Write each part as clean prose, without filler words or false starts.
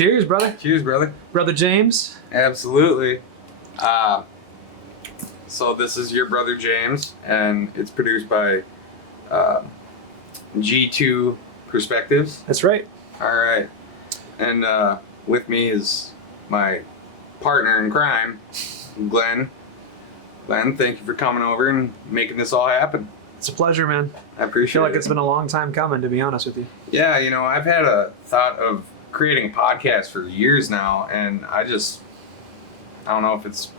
Cheers, brother. Cheers, brother. Brother James. Absolutely. So this is your brother James, and it's produced by G2 Perspectives. That's right. All right. And with me is my partner in crime, Glenn. Glenn, thank you for coming over and making this all happen. It's a pleasure, man. I appreciate it. I feel like it's been a long time coming, to be honest with you. Yeah, I've had a thought of creating a podcast for years now, and I don't know if it's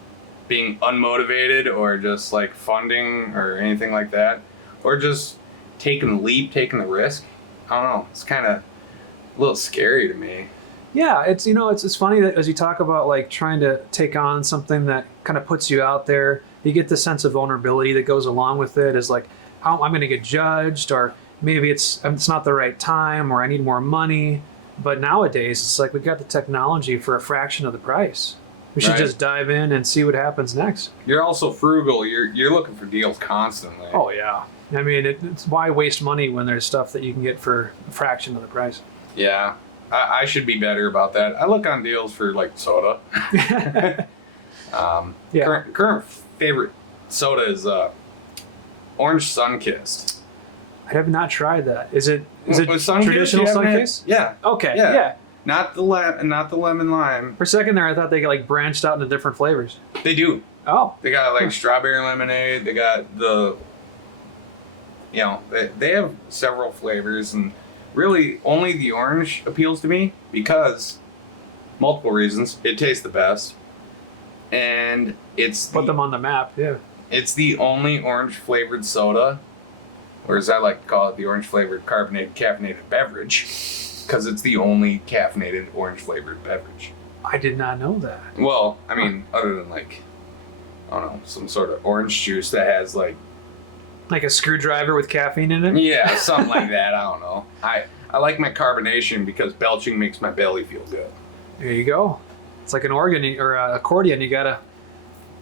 being unmotivated or just like funding or anything like that, or just taking the leap, taking the risk. I don't know. It's kind of a little scary to me. Yeah, it's funny that as you talk about like trying to take on something that kind of puts you out there, you get the sense of vulnerability that goes along with it. Is like, how I'm going to get judged, or maybe it's not the right time, or I need more money. But nowadays, it's like we've got the technology for a fraction of the price. We should just dive in and see what happens next. You're also frugal. You're looking for deals constantly. Oh yeah. I mean, it's why waste money when there's stuff that you can get for a fraction of the price. Yeah. I should be better about that. I look on deals for like soda. Yeah. Current favorite soda is Orange Sunkissed. I have not tried that. Is it Sunkissed, traditional Sunkissed? Yeah. Okay. Yeah. Not the lemon lime. For a second there, I thought they like branched out into different flavors. They do. Oh. They got like strawberry lemonade. They got they have several flavors, and really only the orange appeals to me because multiple reasons. It tastes the best, and put them on the map. Yeah. It's the only orange flavored soda, or as I like to call it, the orange flavored carbonated caffeinated beverage, because it's the only caffeinated orange flavored beverage. I did not know that. Well, I mean, other than like, I don't know, some sort of orange juice that has like a screwdriver with caffeine in it? Yeah, something like that. I don't know. I like my carbonation because belching makes my belly feel good. There you go. It's like an organ or an accordion. You gotta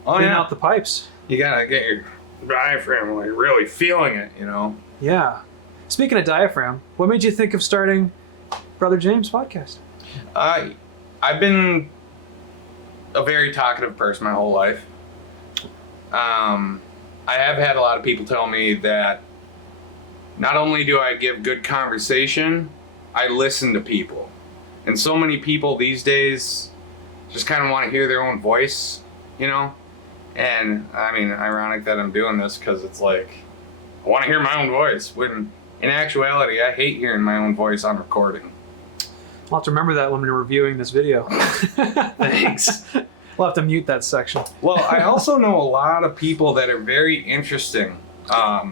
clean out the pipes. You gotta get your diaphragm like really feeling it, Yeah. Speaking of diaphragm, what made you think of starting Brother James podcast? I've been a very talkative person my whole life. I have had a lot of people tell me that not only do I give good conversation, I listen to people. And so many people these days just kind of want to hear their own voice, And I mean, ironic that I'm doing this because it's like, I want to hear my own voice. When in actuality, I hate hearing my own voice on recording. I'll have to remember that when we're reviewing this video. Thanks. We'll have to mute that section. Well, I also know a lot of people that are very interesting. I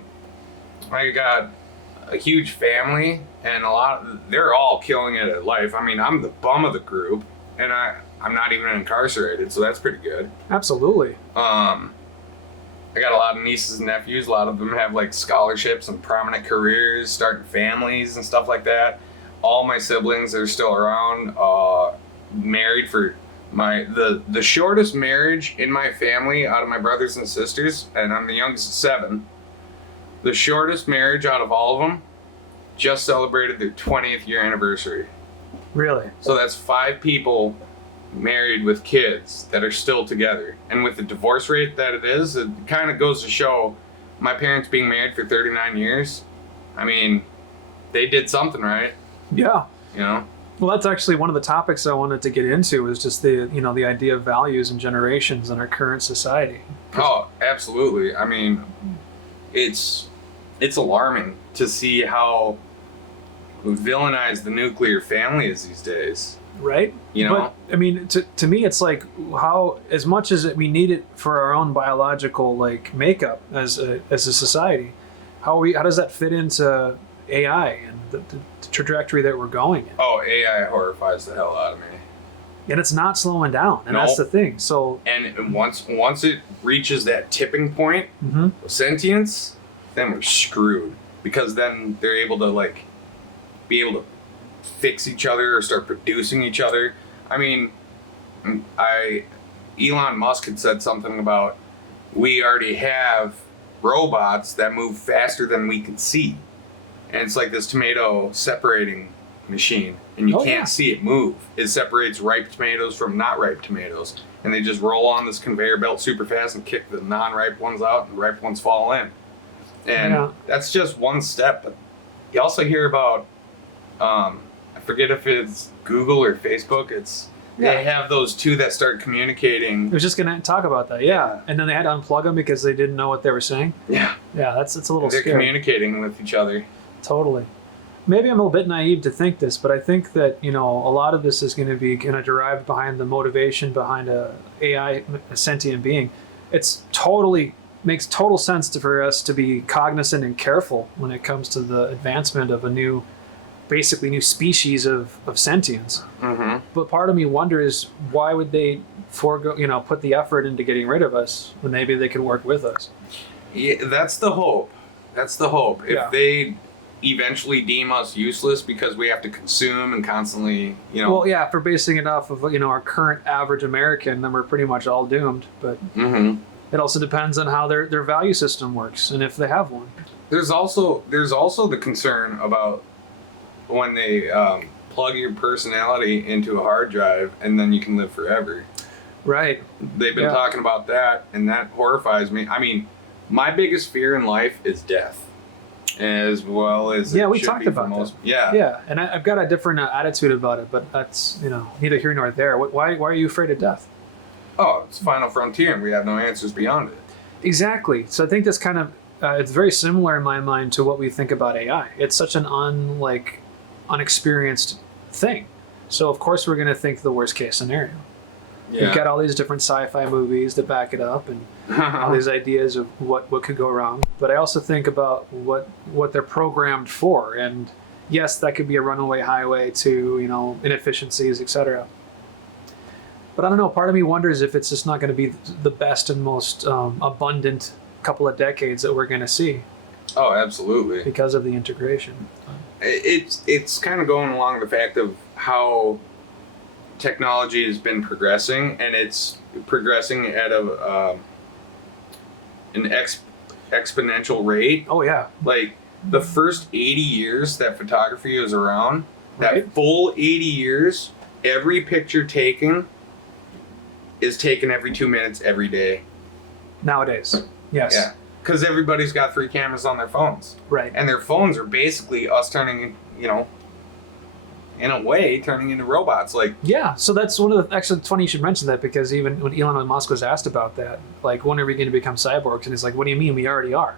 got a huge family, and they're all killing it at life. I mean, I'm the bum of the group, and I'm not even incarcerated, so that's pretty good. Absolutely. I got a lot of nieces and nephews. A lot of them have like scholarships and prominent careers, starting families and stuff like that. All my siblings that are still around, married for the shortest marriage in my family out of my brothers and sisters, and I'm the youngest of 7. The shortest marriage out of all of them just celebrated their 20th year anniversary. Really? So that's 5 people married with kids that are still together. And with the divorce rate that it is, it kind of goes to show my parents being married for 39 years. I mean, they did something right. Yeah. Well, that's actually one of the topics I wanted to get into, is just the idea of values and generations in our current society. Oh, absolutely. I mean, it's alarming to see how villainized the nuclear family is these days. Right? But, I mean, to me, it's like how, as much as we need it for our own biological, like, makeup as a society, how does that fit into AI and the trajectory that we're going in? Oh, AI horrifies the hell out of me. And it's not slowing down, and that's the thing. So, and once it reaches that tipping point of sentience, then we're screwed, because then they're able to fix each other or start producing each other. I mean, Elon Musk had said something about, we already have robots that move faster than we can see. And it's like this tomato separating machine, and you Oh, can't yeah. see it move. It separates ripe tomatoes from not ripe tomatoes, and they just roll on this conveyor belt super fast and kick the non-ripe ones out, and the ripe ones fall in. And Yeah. that's just one step. But you also hear about, I forget if it's Google or Facebook. They have those two that start I communicating. was just gonna talk about that. Yeah, and then they had to unplug them because they didn't know what they were saying. Yeah, Yeah, it's a little they're scary. communicating with each other. Totally. Maybe I'm a bit naive to think this, but I think that a lot of this is going to be kind of derived behind the motivation behind a AI, a sentient being. It's makes total sense for us to be cognizant and careful when it comes to the advancement of a basically new species of sentience. Mm-hmm. But part of me wonders, why would they put the effort into getting rid of us when maybe they can work with us? Yeah, that's the hope. That's the hope. Yeah. If they eventually deem us useless because we have to consume and constantly, Well, yeah, for basing it off of our current average American, then we're pretty much all doomed. But Mm-hmm. it also depends on how their value system works and if they have one. There's also the concern about when they plug your personality into a hard drive and then you can live forever. Right. They've been Yeah. talking about that, and that horrifies me. I mean, my biggest fear in life is death, as well as Yeah, it we should talked be for about most. that. Yeah. Yeah, and I've got a different attitude about it, but that's neither here nor there. Why are you afraid of death? Oh, it's final frontier, and we have no answers beyond it. Exactly. So I think that's kind of it's very similar in my mind to what we think about AI. It's such an unexperienced thing. So of course we're going to think the worst case scenario. We've got all these different sci-fi movies that back it up, and all these ideas of what could go wrong. But I also think about what they're programmed for, and yes, that could be a runaway highway to inefficiencies, etc. But I don't know. Part of me wonders if it's just not going to be the best and most abundant couple of decades that we're going to see Oh, absolutely. because of the integration. It's kind of going along the fact of how technology has been progressing, and it's progressing at an exponential rate. Oh yeah, Like the first 80 years that photography was around, Right. that full 80 years, every picture taken is taken every 2 minutes every day. nowadays, yes, Yeah, because everybody's got 3 cameras on their phones, right. and their phones are basically us turning, in a way, turning into robots. Like, Yeah, so that's one of the. Actually, it's funny you should mention that, because even when Elon Musk was asked about that, like, when are we going to become cyborgs? And he's like, "What do you mean? We already are."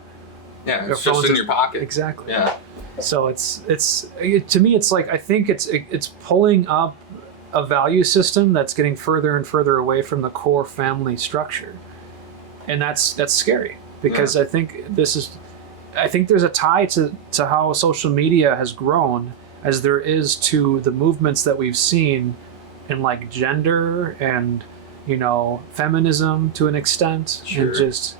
yeah, Their it's just phones in are- your pocket. Exactly. Yeah. So to me, it's like, I think it's pulling up a value system that's getting further and further away from the core family structure, and that's scary, because I think there's a tie to how social media has grown, as there is to the movements that we've seen in like gender and feminism to an extent, Sure. and just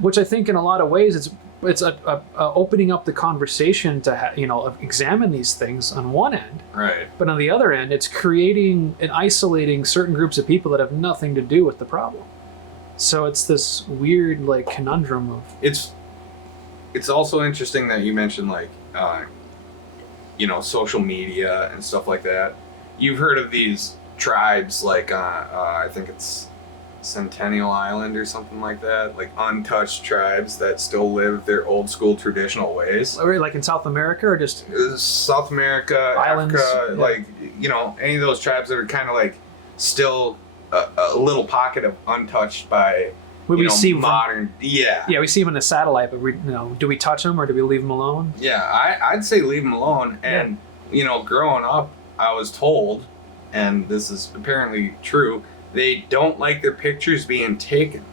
which I think in a lot of ways it's a opening up the conversation to examine these things on one end, Right. but on the other end it's creating and isolating certain groups of people that have nothing to do with the problem. So it's this weird like conundrum of It's also interesting that you mentioned social media and stuff like that. You've heard of these tribes like I think it's Centennial Island or something like that, like untouched tribes that still live their old school traditional ways. like in South America, or just South America, Islands, Africa, yeah. Any of those tribes that are kind of like still a little pocket of untouched by we see modern. Yeah. we see them in the satellite, but do we touch them or do we leave them alone? Yeah, I'd say leave them alone. And, growing up, I was told, and this is apparently true, they don't like their pictures being taken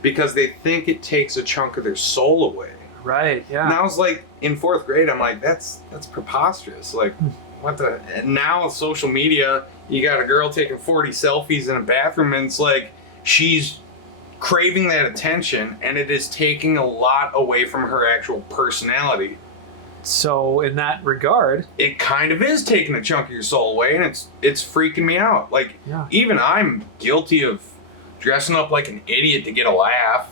because they think it takes a chunk of their soul away. Right. Yeah. And I was like, in 4th grade, I'm like, that's preposterous. Like, what the? And now with social media, you got a girl taking 40 selfies in a bathroom, and it's like she's craving that attention, and it is taking a lot away from her actual personality. So in that regard, It kind of is taking a chunk of your soul away, and it's freaking me out. Like, Yeah. even I'm guilty of dressing up like an idiot to get a laugh.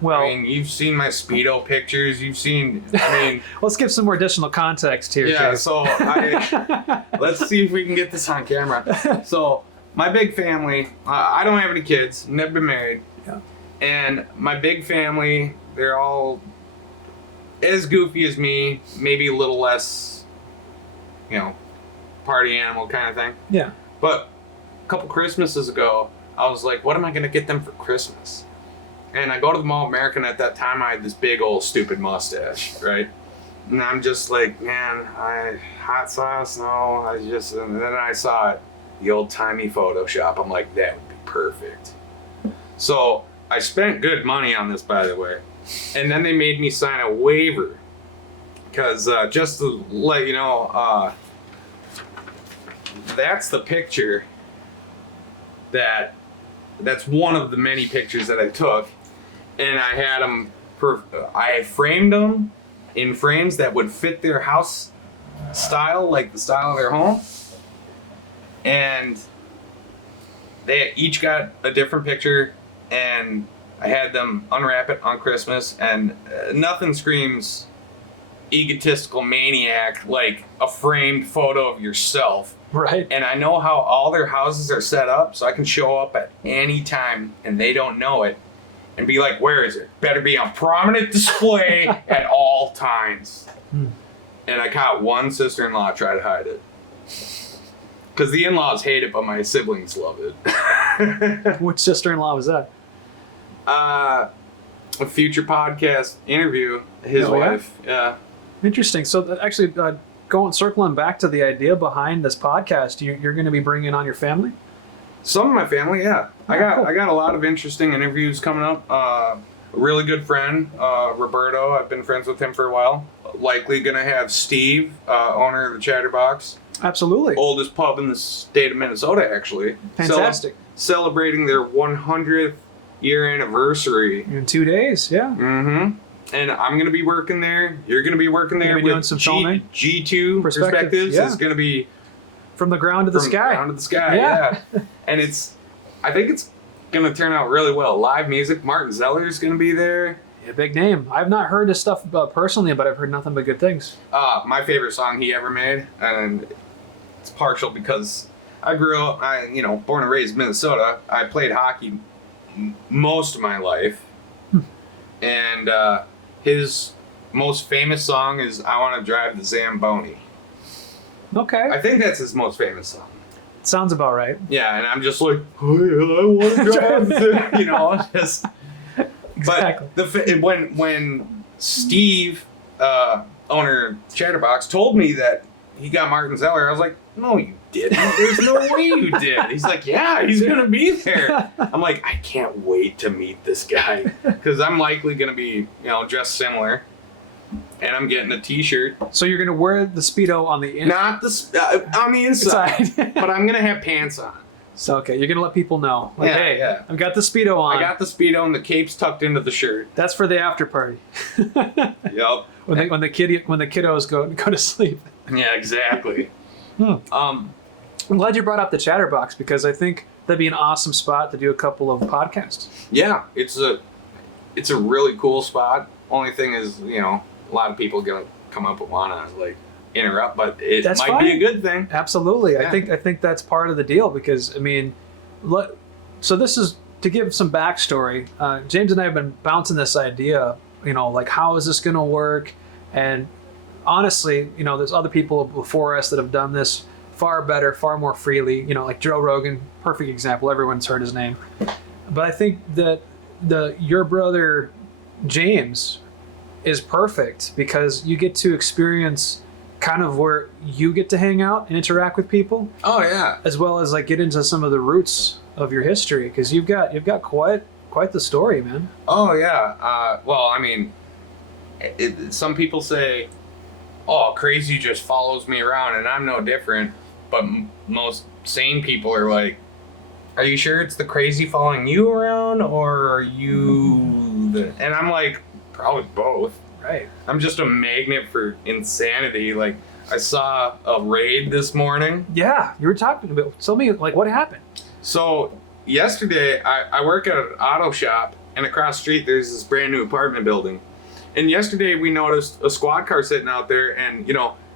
Well, I mean, you've seen my Speedo pictures. You've seen, I mean... let's give some more additional context here, Yeah, Jay. so let's see if we can get this on camera. So my big family, I don't have any kids, never been married. Yeah. And my big family, they're all as goofy as me, maybe a little less, party animal kind of thing. Yeah. But a couple Christmases ago, I was like, what am I going to get them for Christmas? And I go to the Mall of America, and at that time I had this big old stupid mustache, right? And I'm just like, man, hot sauce? No, and then I saw it, the old timey Photoshop. I'm like, that would be perfect. So I spent good money on this, by the way. And then they made me sign a waiver. Because just to let you know, that's the picture that's one of the many pictures that I took. And I had them, I framed them in frames that would fit their house style, like the style of their home. And they each got a different picture, and I had them unwrap it on Christmas, and nothing screams egotistical maniac like a framed photo of yourself. Right. And I know how all their houses are set up, so I can show up at any time and they don't know it and be like, where is it? Better be on prominent display at all times. And I caught one sister-in-law try to hide it. Because the in-laws hate it, but my siblings love it. Which sister-in-law was that? A future podcast interview, his wife. Yeah. Interesting. So actually, circling back to the idea behind this podcast, you're going to be bringing on your family? Some of my family, yeah. Cool. I got a lot of interesting interviews coming up. A really good friend, Roberto. I've been friends with him for a while. Likely going to have Steve, owner of the Chatterbox. Absolutely. Oldest pub in the state of Minnesota, actually. Fantastic. Celebrating their 100th year anniversary. In 2 days, yeah. Mm-hmm. And I'm going to be working there. You're going to be working there. You're gonna be doing some filming? G2 Perspectives. Yeah. It's going to be... From the ground to the sky. Ground to the sky, yeah. And I think it's going to turn out really well. Live music. Martin Zeller is going to be there. Yeah, big name. I've not heard his stuff personally, but I've heard nothing but good things. My favorite song he ever made, and it's partial because I grew up, born and raised in Minnesota. I played hockey most of my life. And his most famous song is I Want to Drive the Zamboni. Okay. I think that's his most famous song. Sounds about right. Yeah, and I'm just like, oh, yeah, I want to drive the, just... Exactly. But when Steve, owner of Chatterbox, told me that he got Martin Zeller, I was like, no, you didn't. There's no way you did. He's like, yeah, he's going to be there. I'm like, I can't wait to meet this guy because I'm likely going to be, dressed similar. And I'm getting a T-shirt. So you're going to wear the Speedo on the inside? Not on the inside, but I'm going to have pants on. So, okay, you're going to let people know. Like, yeah, hey, yeah. I've got the Speedo on. I got the Speedo and the cape's tucked into the shirt. That's for the after party. Yep. When the kiddos go to sleep. Yeah, exactly. I'm glad you brought up the Chatterbox because I think that'd be an awesome spot to do a couple of podcasts. Yeah, it's a really cool spot. Only thing is, a lot of people gonna come up and wanna interrupt, but that's might be a good thing. Absolutely. Yeah. I think that's part of the deal because so this is to give some backstory. James and I have been bouncing this idea, how is this going to work? And honestly, there's other people before us that have done this far better, far more freely. Like Joe Rogan, perfect example. Everyone's heard his name. But I think that your brother James is perfect because you get to experience kind of where you get to hang out and interact with people. Oh yeah. As well as get into some of the roots of your history because you've got quite the story, man. Oh yeah. Well, I mean, some people say, "Oh, crazy just follows me around," and I'm no different. But most sane people are like, "Are you sure it's the crazy following you around, or are you the?" And I'm like, probably both. Right. I'm just a magnet for insanity. I saw a raid this morning. Yeah, you were talking about. Tell me, what happened? So yesterday, I work at an auto shop, and across the street there's this brand new apartment building. And yesterday we noticed a squad car sitting out there, and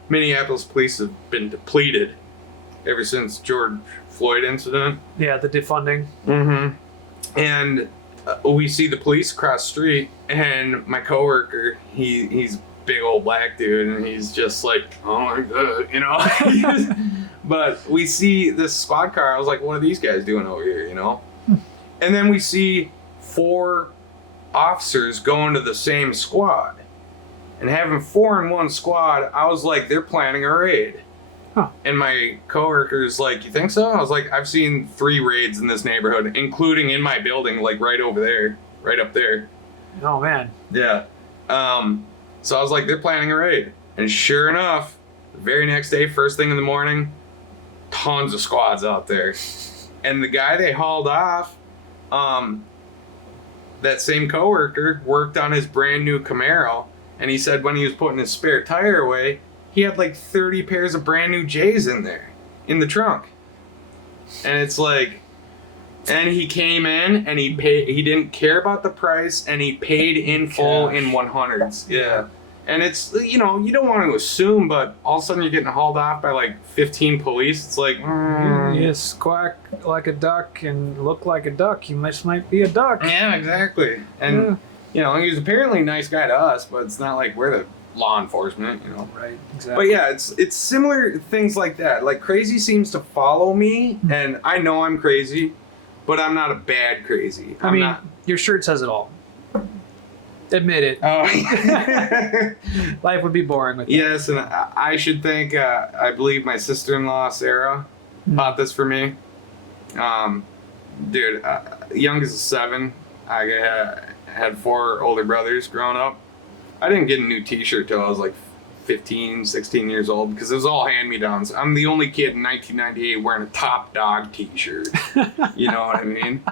Minneapolis police have been depleted ever since George Floyd incident. Yeah, the defunding. Mm-hmm. And we see the police across the street, and my coworker, he's a big old black dude, and he's just like, oh my god, But we see this squad car. I was like, what are these guys doing over here, And then we see 4 officers going to the same squad. And having 4 in one squad, I was like, they're planning a raid. Huh. And my coworker's like, you think so? I was like, I've seen 3 raids in this neighborhood, including in my building, like right over there, right up there. Oh, man. Yeah. So I was like, they're planning a raid. And sure enough, the very next day, first thing in the morning, tons of squads out there. And the guy they hauled off, that same coworker worked on his brand new Camaro, and he said when he was putting his spare tire away, he had like 30 pairs of brand new J's in there, in the trunk. And it's like, and he came in and he didn't care about the price, and he paid in full in 100s. Yeah. And it's, you don't want to assume, but all of a sudden you're getting hauled off by like 15 police. It's like, You squawk like a duck and look like a duck. You might be a duck. Yeah, exactly. And, he was apparently a nice guy to us, but it's not like we're the law enforcement, Right, exactly. But yeah, it's similar things like that. Like, crazy seems to follow me, and I know I'm crazy, but I'm not a bad crazy. I mean, your shirt says it all. Admit it. Oh. Life would be boring with that. Yes, and I should thank, I believe my sister-in-law, Sarah, bought this for me. Dude, youngest is 7. I had 4 older brothers growing up. I didn't get a new t-shirt till I was like 15, 16 years old, because it was all hand-me-downs. I'm the only kid in 1998 wearing a Top Dog t-shirt. You know what I mean?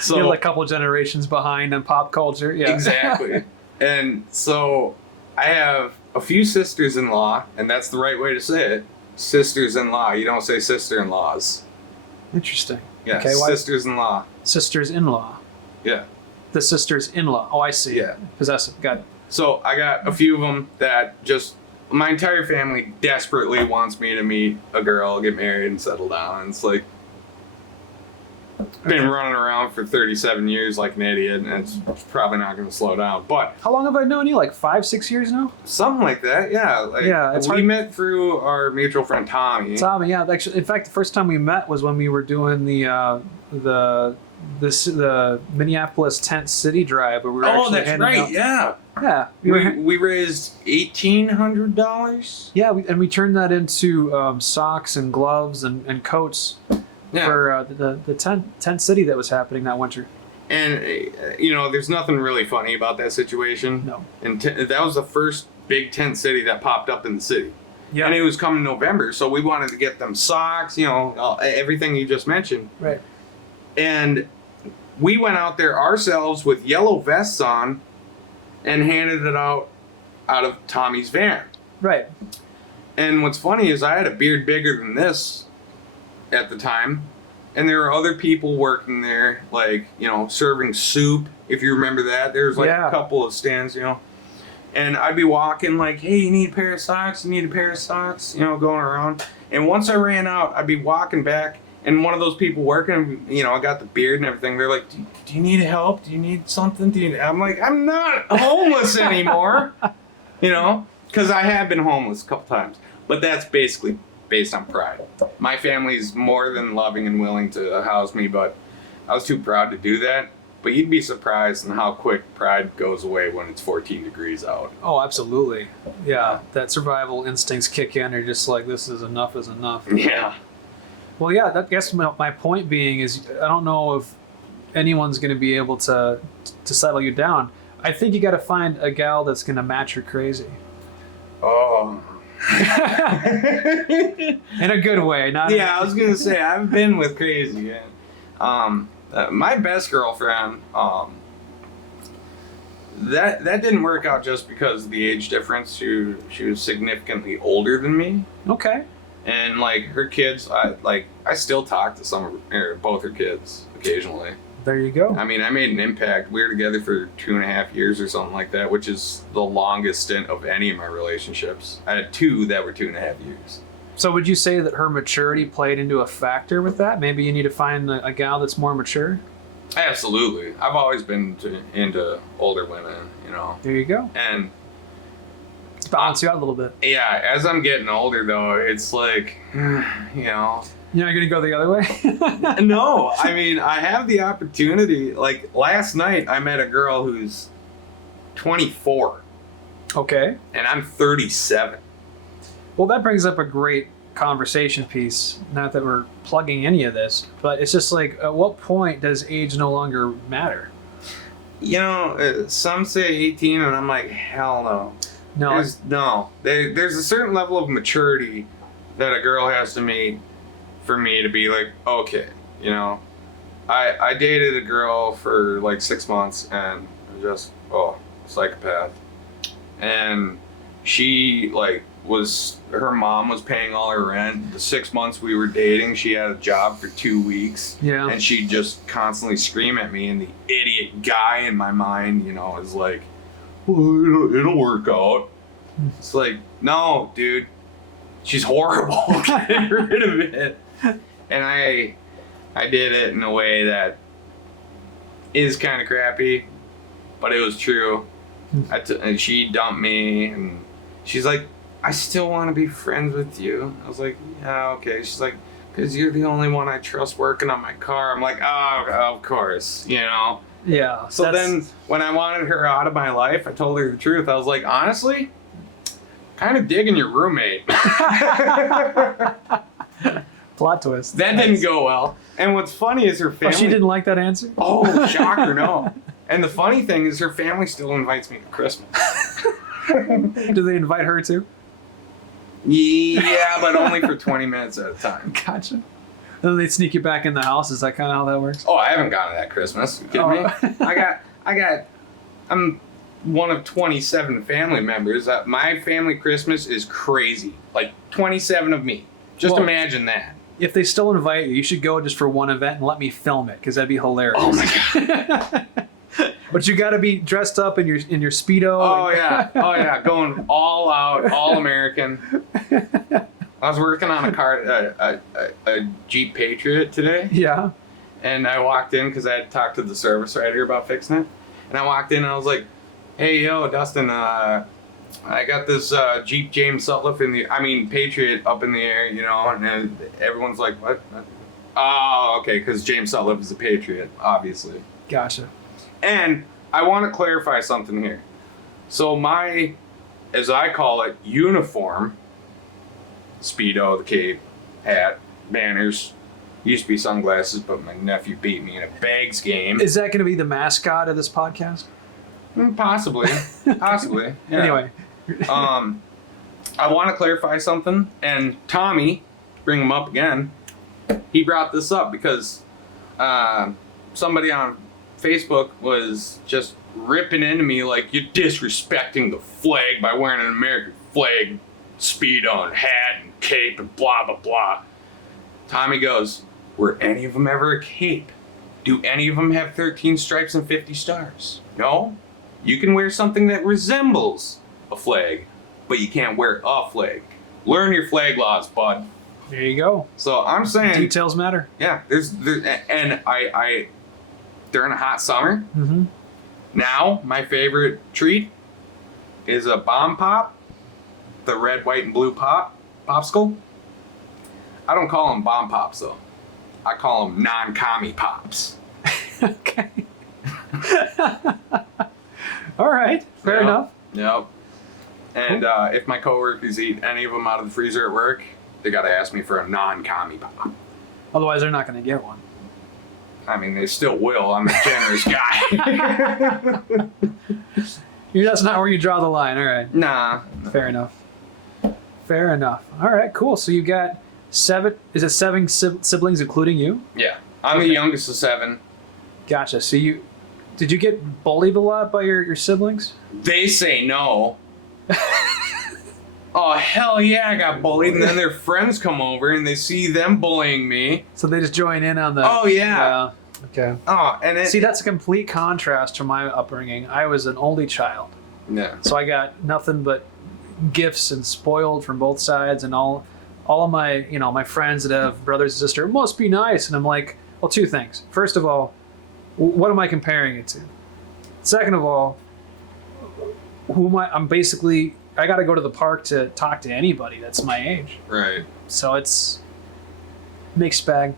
So, you're like a couple generations behind in pop culture. Yeah. Exactly. And so I have a few sisters-in-law, and that's the right way to say it. Sisters-in-law. You don't say sister-in-laws. Interesting. Yeah, okay, sisters-in-law. Sisters-in-law. Yeah. The sisters-in-law. Oh, I see. Yeah. Possessive. Got it. So I got a few of them that just, my entire family desperately wants me to meet a girl, get married, and settle down. And it's like, been running around for 37 years like an idiot, and it's probably not going to slow down. But how long have I known you? Like 5-6 years now? Something like that, yeah. We met through our mutual friend Tommy. Tommy, yeah. Actually, in fact, the first time we met was when we were doing the Minneapolis Tent City Drive, where we were that's right, yeah. Yeah. We raised $1,800. Yeah, we turned that into socks and gloves and coats. Yeah. For the tent city that was happening that winter. And, there's nothing really funny about that situation. No. And that was the first big tent city that popped up in the city. Yeah. And it was coming November, so we wanted to get them socks, everything you just mentioned. Right. And we went out there ourselves with yellow vests on and handed it out of Tommy's van. Right. And what's funny is I had a beard bigger than this at the time, and there were other people working there, like, serving soup, if you remember that. There was like a couple of stands, and I'd be walking like, hey, you need a pair of socks, going around. And once I ran out, I'd be walking back, and one of those people working, I got the beard and everything, they're like, do you need help? Do you need something? I'm like, I'm not homeless anymore, because I have been homeless a couple times, but that's basically based on pride. My family's more than loving and willing to house me, but I was too proud to do that. But you'd be surprised in how quick pride goes away when it's 14 degrees out. Oh, absolutely. Yeah, that survival instincts kick in. You're just like, this is enough is enough. Yeah. Well, yeah, I guess my point being is I don't know if anyone's going to be able to settle you down. I think you got to find a gal that's going to match your crazy. Oh. In a good way, not. Yeah, I was gonna say I've been with crazy. My best girlfriend, that didn't work out just because of the age difference. She was significantly older than me. Okay. And like her kids, I still talk to both her kids occasionally. There you go. I mean, I made an impact. We were together for 2.5 years or something like that, which is the longest stint of any of my relationships. I had 2 that were 2.5 years. So would you say that her maturity played into a factor with that? Maybe you need to find a gal that's more mature? Absolutely. I've always been into older women, you know. There you go. And Let's balance you out a little bit. yeah, as I'm getting older, though, it's like, you know. You're not going to go the other way? No, I mean, I have the opportunity. Like, last night, I met a girl who's 24, Okay. and I'm 37. Well, that brings up a great conversation piece. Not that we're plugging any of this, but it's just like, at what point does age no longer matter? You know, some say 18, and I'm like, hell no. There's a certain level of maturity that a girl has to meet for me to be like, okay, you know. I dated a girl for like 6 months, and just, psychopath. And she, like, her mom was paying all her rent. The 6 months we were dating, she had a job for 2 weeks. Yeah. And she'd just constantly scream at me, and the idiot guy in my mind, you know, is like, well, it'll work out. It's like, no, dude, she's horrible. Get rid of it. And I did it in a way that is kind of crappy, but it was true. And she dumped me, and she's like, I still want to be friends with you. I was like, yeah, okay. She's like, because you're the only one I trust working on my car. I'm like, oh, of course, you know. Yeah. So then when I wanted her out of my life, I told her the truth. I was like, honestly, kind of digging your roommate. Plot twist. That didn't go well. And what's funny is her family. Oh, she didn't like that answer? Oh, shocker, no. And the funny thing is her family still invites me to Christmas. Do they invite her too? Yeah, but only for 20 minutes at a time. Gotcha. Then they sneak you back in the house. Is that kind of how that works? Oh, I haven't gone to that Christmas. You kidding me? I'm one of 27 family members. My family Christmas is crazy. Like 27 of me. Just imagine that. If they still invite you, you should go just for one event and let me film it, because that'd be hilarious. Oh my god. But you got to be dressed up in your Speedo. Oh yeah, going all out, all American. I was working on a Jeep Patriot today. Yeah. And I walked in because I had talked to the service writer about fixing it. And I walked in and I was like, hey, yo, Dustin, I got this Jeep James Sutcliffe Patriot up in the air, you know, and everyone's like, what? Oh, okay, because James Sutcliffe is a Patriot, obviously. Gotcha. And I want to clarify something here. So my, as I call it, uniform, Speedo, the cape, hat, banners, used to be sunglasses, but my nephew beat me in a bags game. Is that going to be the mascot of this podcast? Possibly. Yeah. Anyway. I want to clarify something, and Tommy, bring him up again, he brought this up because somebody on Facebook was just ripping into me like, you're disrespecting the flag by wearing an American flag Speedo and hat and cape and blah, blah, blah. Tommy goes, were any of them ever a cape? Do any of them have 13 stripes and 50 stars? No? You can wear something that resembles a flag, but you can't wear a flag. Learn your flag laws, bud. There you go. So I'm saying, details matter. Yeah, and I during a hot summer, Mm-hmm. now my favorite treat is a bomb pop, the red, white, and blue popsicle. I don't call them bomb pops though. I call them non-commie pops. Okay. All right. Fair enough. Yep. And if my coworkers eat any of them out of the freezer at work, they got to ask me for a non-commie pop. Otherwise, they're not going to get one. I mean, they still will. I'm a generous guy. That's not where you draw the line. All right. Nah. Fair enough. Fair enough. All right, cool. So you got 7, is it 7 siblings including you? Yeah. I'm the youngest of 7. Gotcha. So did you get bullied a lot by your siblings? They say no. Oh, hell yeah, I got bullied. And then their friends come over and they see them bullying me. So they just join in on the... Oh, yeah. Okay. Oh, and See, that's a complete contrast to my upbringing. I was an only child, yeah. so I got nothing but gifts and spoiled from both sides, and all of my my friends that have brothers and sisters must be nice, and I'm like, well, two things. First of all, what am I comparing it to? Second of all, who am I? I'm basically I got to go to the park to talk to anybody that's my age. Right. So it's mixed bag.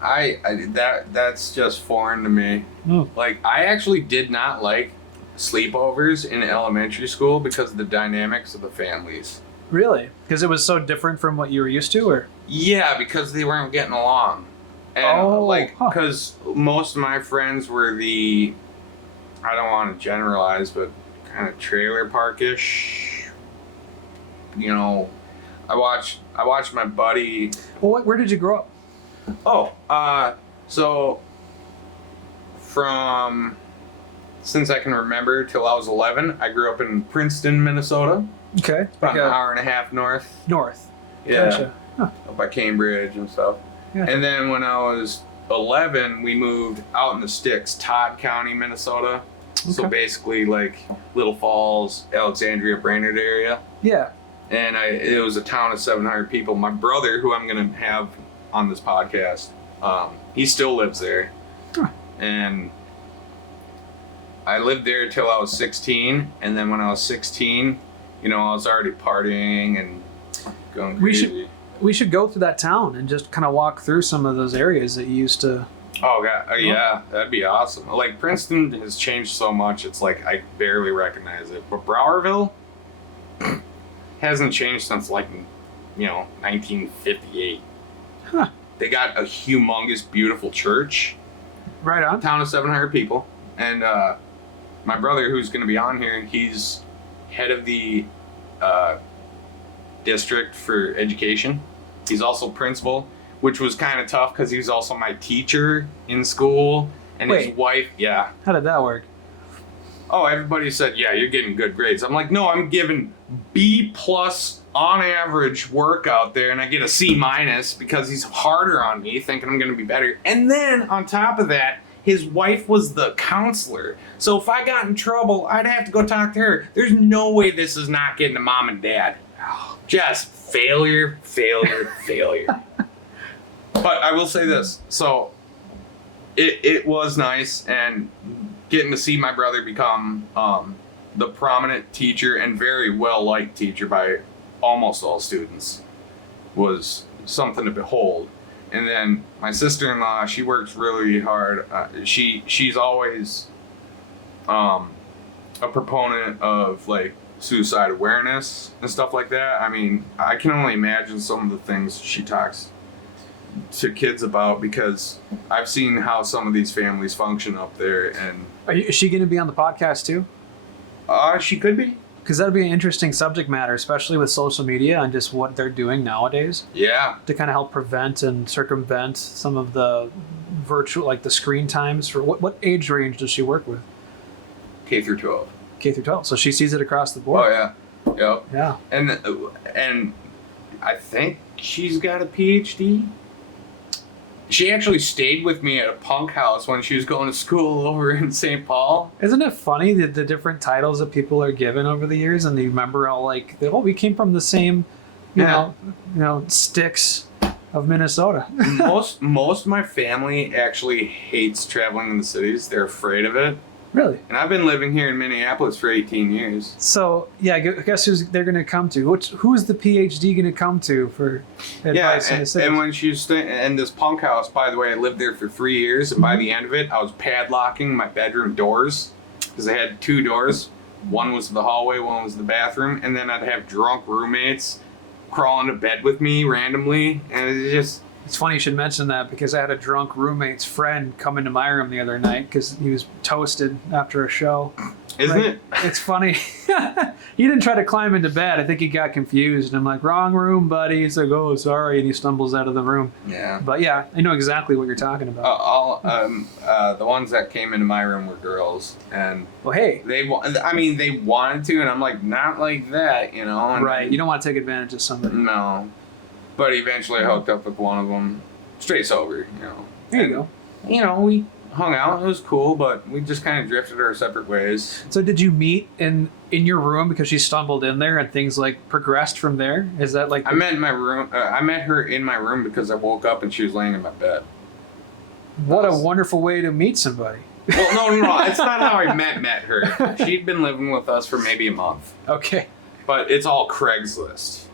That's just foreign to me. Mm. Like, I actually did not like sleepovers in elementary school because of the dynamics of the families. Really? Because it was so different from what you were used to, or? Yeah, because they weren't getting along. And because most of my friends were I don't want to generalize, but kind of trailer parkish. I watched my buddy. Well, where did you grow up? So since I can remember till I was 11, I grew up in Princeton, Minnesota. Okay. About an hour and a half north. North. Yeah. Gotcha. Huh. Up by Cambridge and stuff. Gotcha. And then when I was 11, we moved out in the sticks, Todd County, Minnesota. Okay. So basically like Little Falls, Alexandria, Brainerd area. Yeah. And it was a town of 700 people. My brother, who I'm going to have on this podcast, he still lives there. Huh. And I lived there till I was 16. And then when I was 16, I was already partying and going crazy. We should go through that town and just kind of walk through some of those areas that you used to. Oh, God. Yeah, that'd be awesome. Like, Princeton has changed so much, it's like I barely recognize it. But Browerville hasn't changed since, 1958. Huh. They got a humongous, beautiful church. Right on. Town of 700 people. And my brother, who's going to be on here, he's head of the district for education. He's also principal, which was kind of tough because he's also my teacher in school. And his wife, yeah. How did that work? Oh, everybody said, yeah, you're getting good grades. I'm like, no, I'm giving B+ on average work out there, and I get a C- because he's harder on me, thinking I'm going to be better. And then on top of that, his wife was the counselor. So if I got in trouble, I'd have to go talk to her. There's no way this is not getting to mom and dad. Just failure. But I will say this. So it was nice, and getting to see my brother become the prominent teacher and very well-liked teacher by almost all students was something to behold. And then my sister-in-law, she works really hard. She's always a proponent of suicide awareness and stuff like that. I mean, I can only imagine some of the things she talks to kids about, because I've seen how some of these families function up there. And Is she going to be on the podcast too? She could be. Because that'd be an interesting subject matter, especially with social media and just what they're doing nowadays. Yeah. To kind of help prevent and circumvent some of the virtual, the screen times. For what age range does she work with? K through 12. K through 12. So she sees it across the board. Oh yeah. Yep. Yeah. And I think she's got a PhD. She actually stayed with me at a punk house when she was going to school over in St. Paul. Isn't it funny that the different titles that people are given over the years, and you remember all we came from the same, you know, sticks of Minnesota. most of my family actually hates traveling in the cities. They're afraid of it. Really? And I've been living here in Minneapolis for 18 years. So, yeah, I guess they're going to come to? Who's the PhD going to come to for advice in the city? And when she was staying in this punk house, by the way, I lived there for 3 years, and by the end of it, I was padlocking my bedroom doors, because I had 2 doors. One was the hallway, one was the bathroom, and then I'd have drunk roommates crawl into bed with me randomly, and it just... It's funny you should mention that, because I had a drunk roommate's friend come into my room the other night because he was toasted after a show. Isn't it? It's funny. He didn't try to climb into bed. I think he got confused. And I'm like, wrong room, buddy. He's like, oh, sorry. And he stumbles out of the room. Yeah. But yeah, I know exactly what you're talking about. The ones that came into my room were girls. And well, hey. they wanted to, and I'm like, not like that, you know? And right. You don't want to take advantage of somebody. No. But eventually I hooked up with one of them, straight sober, you know. There you go. we hung out. It was cool, but we just kind of drifted our separate ways. So did you meet in your room because she stumbled in there and things like progressed from there? Is that like I met in my room. I met her in my room because I woke up and she was laying in my bed. what a wonderful way to meet somebody? Well, no. It's not how I met her. She'd been living with us for maybe a month. Okay. But it's all Craigslist.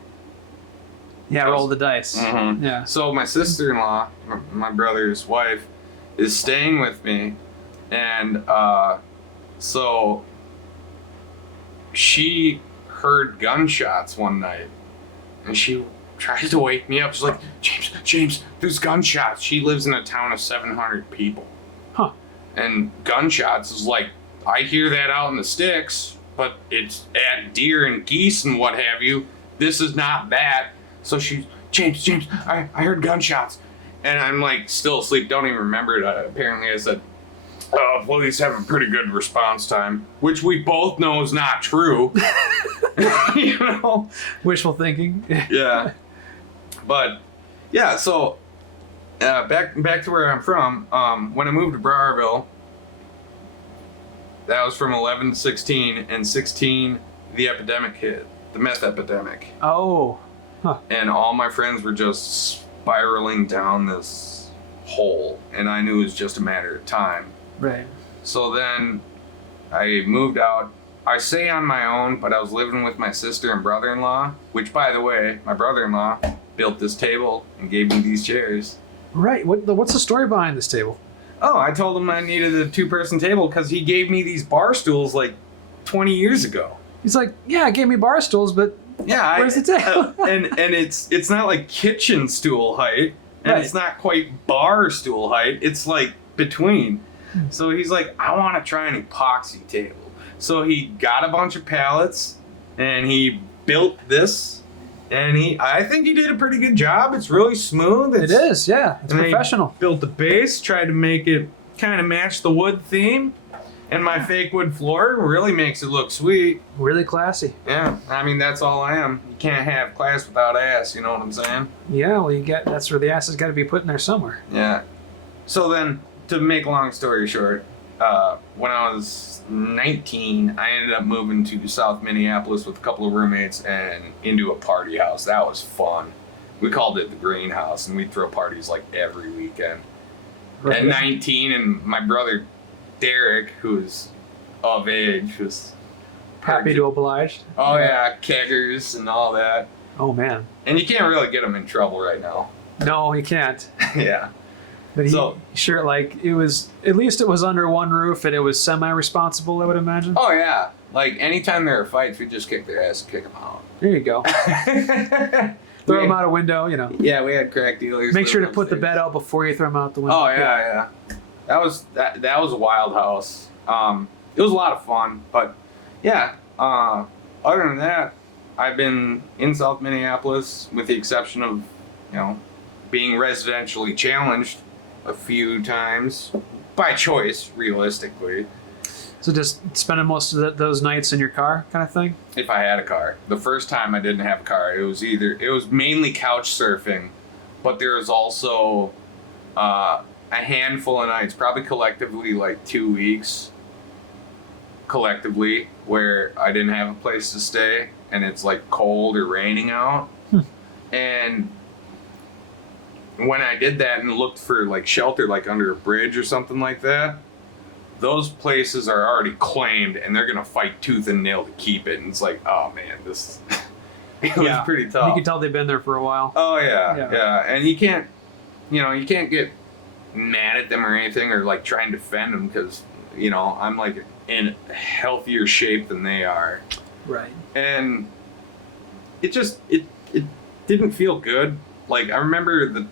Yeah, roll the dice. Mm-hmm. Yeah. So my sister-in-law, my brother's wife, is staying with me, and so she heard gunshots one night, and she tries to wake me up. She's like, James, there's gunshots. She lives in a town of 700 people. Huh. And gunshots is like, I hear that out in the sticks, but it's at deer and geese and what have you. This is not that. So she's, James, I heard gunshots. And I'm like still asleep, don't even remember it. Apparently I said, police have a pretty good response time, which we both know is not true. Wishful thinking. Yeah. But yeah, so back to where I'm from, when I moved to Browerville, that was from 11 to 16, and 16 the epidemic hit, the meth epidemic. Oh. Huh. And all my friends were just spiraling down this hole, and I knew it was just a matter of time. Right. So then I moved out. I say on my own, but I was living with my sister and brother-in-law, which, by the way, my brother-in-law built this table and gave me these chairs. Right. What's the story behind this table? Oh, I told him I needed a 2-person table because he gave me these bar stools like 20 years ago. He's like, yeah, it gave me bar stools, but yeah, where's the table? and it's not like kitchen stool height, and right. It's not quite bar stool height. It's like between. So he's like, I want to try an epoxy table. So he got a bunch of pallets, and he built this, and I think he did a pretty good job. It's really smooth. It is, yeah. It's professional. Built the base, tried to make it kind of match the wood theme. And my fake wood floor really makes it look sweet. Really classy. Yeah, I mean, that's all I am. You can't have class without ass, you know what I'm saying? Yeah, well, that's where the ass has got to be put in there somewhere. Yeah. So then, to make a long story short, when I was 19, I ended up moving to South Minneapolis with a couple of roommates and into a party house. That was fun. We called it the Greenhouse, and we'd throw parties like every weekend. Right. At 19, and my brother Derek, who's of age, was happy to oblige. Oh yeah, keggers and all that. Oh man. And you can't really get him in trouble right now. No, you can't. Yeah. But sure, like it was. At least it was under one roof, and it was semi-responsible. I would imagine. Oh yeah. Like anytime there are fights, we just kick their ass and kick them out. There you go. Throw them out a window, you know. Yeah, we had crack dealers. Make sure to put the bed out before you throw them out the window. Oh yeah. That was a wild house. It was a lot of fun, but yeah. Other than that, I've been in South Minneapolis, with the exception of, being residentially challenged a few times by choice, realistically. So just spending most of those nights in your car, kind of thing. If I had a car, the first time I didn't have a car, it was mainly couch surfing, but there was also a handful of nights, probably collectively like 2 weeks, collectively, where I didn't have a place to stay, and it's like cold or raining out. And when I did that and looked for like shelter, like under a bridge or something like that, those places are already claimed, and they're gonna fight tooth and nail to keep it. And it's like, oh man, this it was pretty tough. You can tell they've been there for a while. Oh yeah. And you can't get mad at them or anything, or like try and defend them, because I'm like in healthier shape than they are. Right. And it didn't feel good. Like, I remember the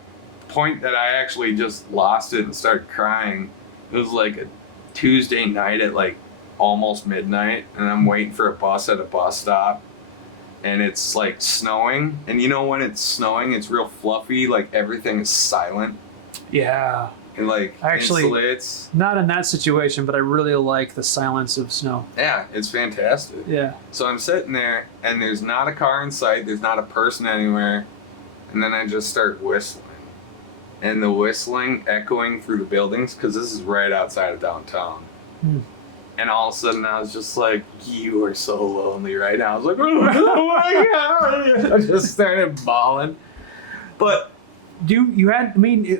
point that I actually just lost it and started crying. It was like a Tuesday night at like almost midnight, and I'm waiting for a bus at a bus stop, and it's like snowing. And when it's snowing, it's real fluffy, like everything is silent. Yeah. And like actually insulates. Not in that situation, but I really like the silence of snow. Yeah, it's fantastic. Yeah. So I'm sitting there, and there's not a car in sight, there's not a person anywhere, and then I just start whistling. and the whistling echoing through the buildings, because this is right outside of downtown. And all of a sudden, I was just like, you are so lonely right now. I was like, oh my God. I just started bawling. But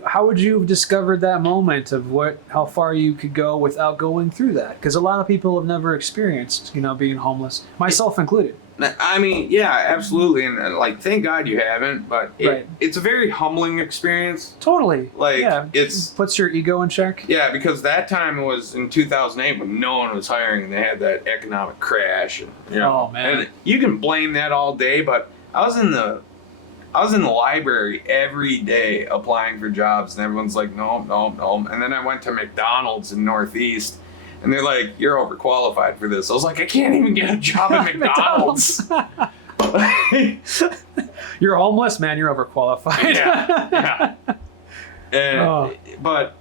how would you have discovered that moment of how far you could go without going through that? Because a lot of people have never experienced, being homeless, myself included. I mean, yeah, absolutely. And like, thank God you haven't, but it's a very humbling experience. Totally. Like, it puts your ego in check. Yeah, because that time was in 2008 when no one was hiring and they had that economic crash. And, oh, man. And you can blame that all day, but I was in the library every day applying for jobs, and everyone's like, no. And then I went to McDonald's in Northeast, and they're like, you're overqualified for this. I was like, I can't even get a job at McDonald's. You're homeless, man. You're overqualified. Yeah. And, But,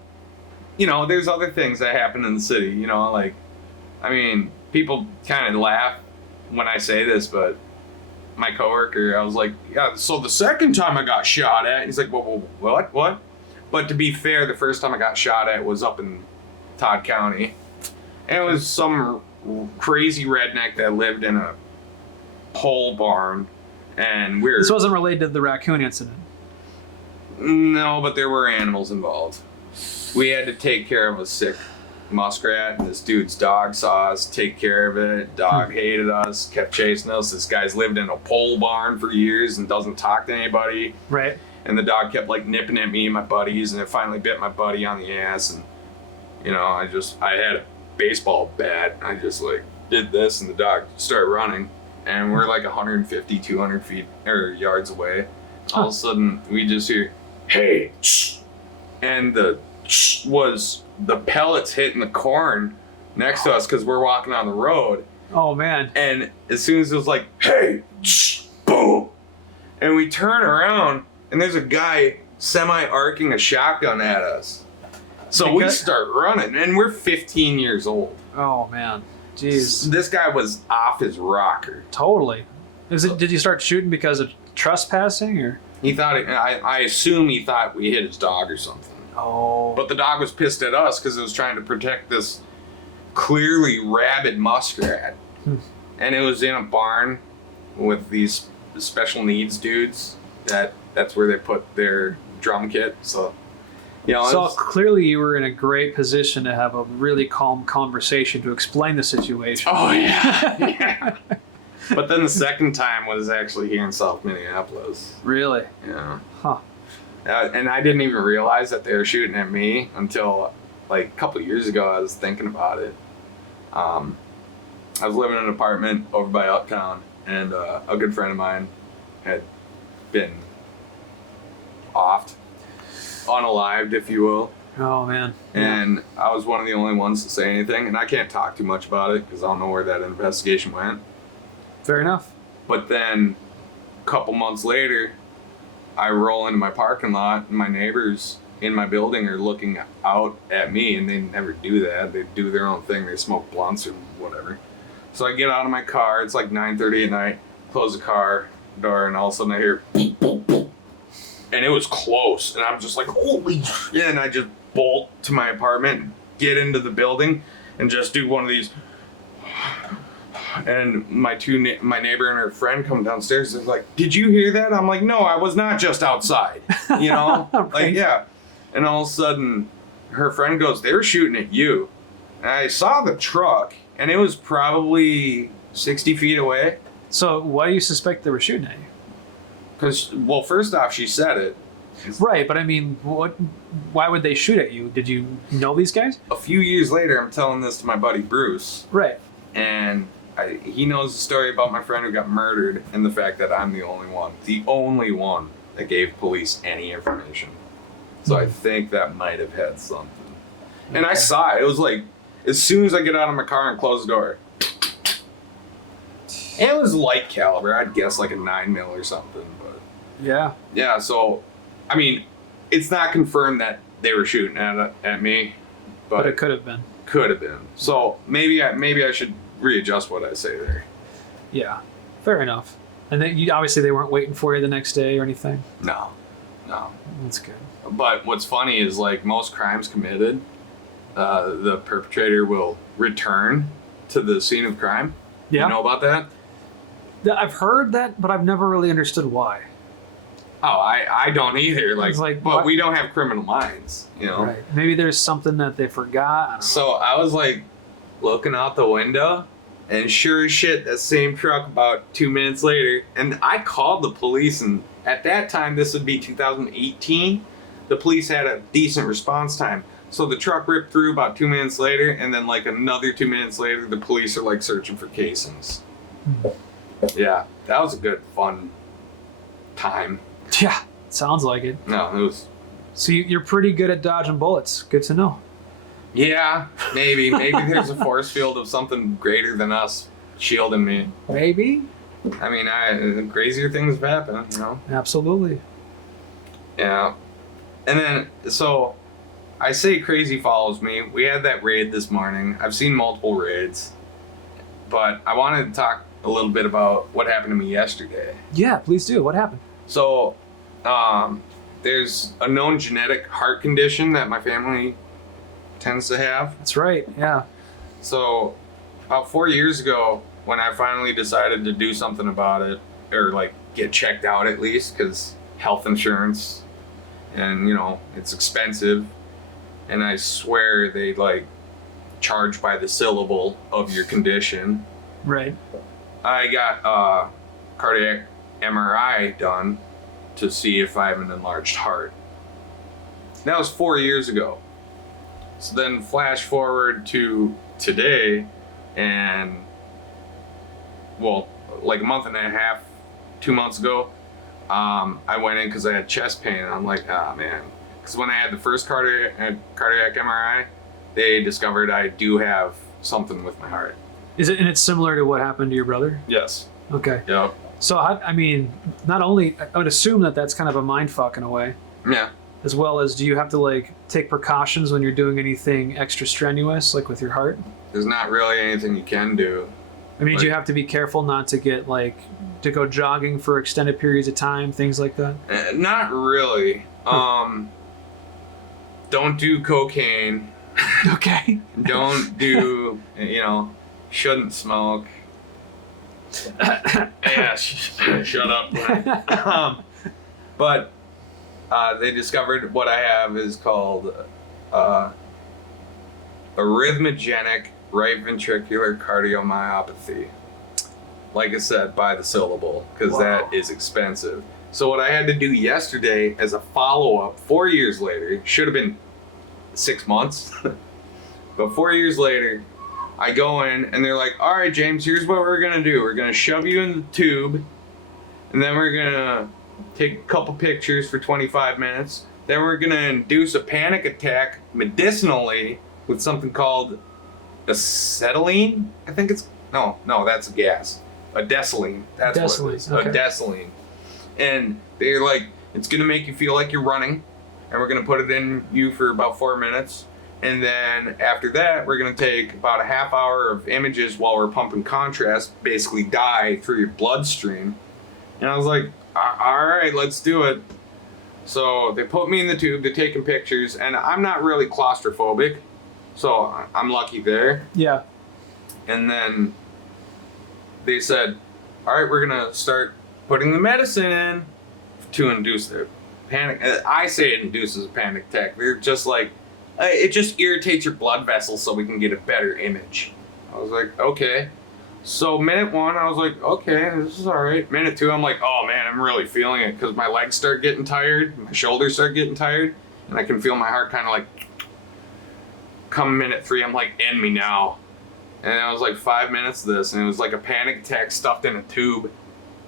there's other things that happen in the city, like, I mean, people kind of laugh when I say this, but my coworker, I was like, yeah, so the second time I got shot at, he's like, whoa, what? But to be fair, the first time I got shot at was up in Todd County. And it was some crazy redneck that lived in a pole barn. And This wasn't related to the raccoon incident. No, but there were animals involved. We had to take care of a sick muskrat, and this dude's dog saw us take care of it. Dog hated us, kept chasing us. This guy's lived in a pole barn for years and doesn't talk to anybody. Right. And the dog kept like nipping at me and my buddies, and it finally bit my buddy on the ass. And I had a baseball bat. I just like did this, and the dog started running, and we're like 150, 200 feet or yards away. All of a sudden, we just hear, "Hey!" And was the pellets hitting the corn next to us because we're walking on the road. Oh, man. And as soon as it was like, hey, boom, and we turn around, and there's a guy semi-arcing a shotgun at us. So we start running, and we're 15 years old. Oh, man. Jeez. This guy was off his rocker. Totally. Did you start shooting because of trespassing, or? He thought I assume he thought we hit his dog or something. Oh. But the dog was pissed at us because it was trying to protect this clearly rabid muskrat. And it was in a barn with these special needs dudes. That's where they put their drum kit. So, So clearly you were in a great position to have a really calm conversation to explain the situation. Oh, yeah. But then the second time was actually here in South Minneapolis. Really? Yeah. Huh. And I didn't even realize that they were shooting at me until like a couple years ago. I was thinking about it. I was living in an apartment over by Uptown, and a good friend of mine had been offed, unalived, if you will. Oh, man. And I was one of the only ones to say anything, and I can't talk too much about it because I don't know where that investigation went. Fair enough. But then a couple months later, I roll into my parking lot, and my neighbors in my building are looking out at me, and they never do that. They do their own thing. They smoke blunts or whatever. So I get out of my car. It's like 9:30 at night. Close the car door, and all of a sudden I hear, and it was close. And I'm just like, holy shit! And I just bolt to my apartment, get into the building, and just do one of these. And my neighbor and her friend come downstairs. They're like, "Did you hear that?" I'm like, "No, I was not just outside." Right. Like, yeah. And all of a sudden, her friend goes, "They were shooting at you." And I saw the truck, and it was probably 60 feet away. So why do you suspect they were shooting at you? Because, well, first off, she said it. Right, but I mean, why would they shoot at you? Did you know these guys? A few years later, I'm telling this to my buddy Bruce. Right. And he knows the story about my friend who got murdered, and the fact that I'm the only one that gave police any information. So I think that might have had something. And I saw it. It was like, as soon as I get out of my car and close the door. And it was light caliber. I'd guess like a 9mm or something. But yeah. Yeah, so, I mean, it's not confirmed that they were shooting at me. But it could have been. Could have been. So maybe I should readjust what I say there. Yeah, fair enough. And then obviously they weren't waiting for you the next day or anything? No. No. That's good. But what's funny is like most crimes committed, the perpetrator will return to the scene of crime. Yeah. You know about that? I've heard that, but I've never really understood why. Oh, I don't either. It's like, but what? we don't have criminal minds, you know? Right. Maybe there's something that they forgot. I don't know. So I was like looking out the window, and sure as shit, that same truck about 2 minutes later, and I called the police, and at that time, this would be 2018, the police had a decent response time. So the truck ripped through about 2 minutes later, and then like another 2 minutes later, the police are like searching for casings. Yeah, that was a good, fun time. Yeah, sounds like it. No, it was... So you're pretty good at dodging bullets. Good to know. Yeah, maybe. Maybe there's a force field of something greater than us shielding me. Maybe. I mean, crazier things have happened, you know? Absolutely. Yeah. And then, so, I say crazy follows me. We had that raid this morning. I've seen multiple raids. But I wanted to talk a little bit about what happened to me yesterday. Yeah, please do. What happened? So, there's a known genetic heart condition that my family tends to have. That's right. Yeah. So, about 4 years ago, when I finally decided to do something about it, or like get checked out at least, because health insurance, and you know, it's expensive, and I swear they like charge by the syllable of your condition. Right. I got a cardiac MRI done to see if I have an enlarged heart. That was 4 years ago. So then flash forward to today, and well, like a month and a half, 2 months ago, I went in because I had chest pain, and I'm like, ah, man. Because when I had the first cardiac MRI, they discovered I do have something with my heart. Is it? And it's similar to what happened to your brother? Yes. Okay. Yep. So I mean, not only I would assume that that's kind of a mind fuck in a way, Yeah. as well as do you have to like take precautions when you're doing anything extra strenuous, like with your heart? There's not really anything you can do. I mean, do you Like- have to be careful not to get like to go jogging for extended periods of time, things like that? Not really. Don't do cocaine. Okay. Don't do, you know, shouldn't smoke. Yeah, shut up. But they discovered what I have is called arrhythmogenic right ventricular cardiomyopathy. Like I said, by the syllable, because Wow. that is expensive. So what I had to do yesterday as a follow-up, 4 years later, should have been 6 months, but 4 years later, I go in and they're like, all right, James, here's what we're gonna do. We're gonna shove you in the tube, and then we're gonna take a couple pictures for 25 minutes. Then we're gonna induce a panic attack medicinally with something called acetylene. I think it's, no, that's a gas. A desaline. That's what it is. Okay. A desaline. And they're like, it's gonna make you feel like you're running, and we're gonna put it in you for about 4 minutes. And then after that, we're gonna take about a half hour of images while we're pumping contrast, basically dye through your bloodstream. And I was like, all right, let's do it. So they put me in the tube, they're taking pictures, and I'm not really claustrophobic, so I'm lucky there. Yeah. And then they said, all right, we're gonna start putting the medicine in to induce the panic. I say it induces a panic attack. They're just like, it just irritates your blood vessels so we can get a better image. I was like, okay. So minute one, I was like, okay, this is all right. Minute two, I'm like, oh man, I'm really feeling it, because my legs start getting tired, my shoulders start getting tired, and I can feel my heart kind of like, come minute three, I'm like, end me now. And I was like 5 minutes of this, and it was like a panic attack stuffed in a tube.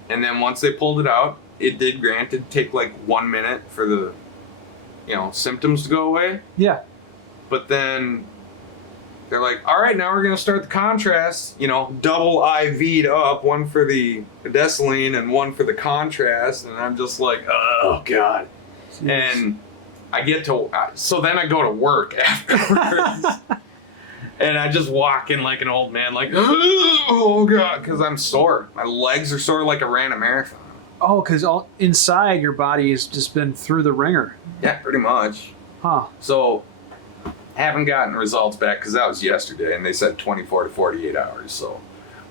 And then once they pulled it out, it did granted take like 1 minute for the, you know, symptoms to go away. Yeah. But then they're like, all right, now we're going to start the contrast, you know, double IV'd up, one for the desaline and one for the contrast. And I'm just like, oh, God. Jeez. And I get to, so then I go to work afterwards. And I just walk in like an old man, like, oh, God, because I'm sore. My legs are sore like I ran a marathon. Oh, because all inside your body has just been through the ringer. Yeah, pretty much. Huh. So, haven't gotten results back because that was yesterday, and they said 24 to 48 hours. So,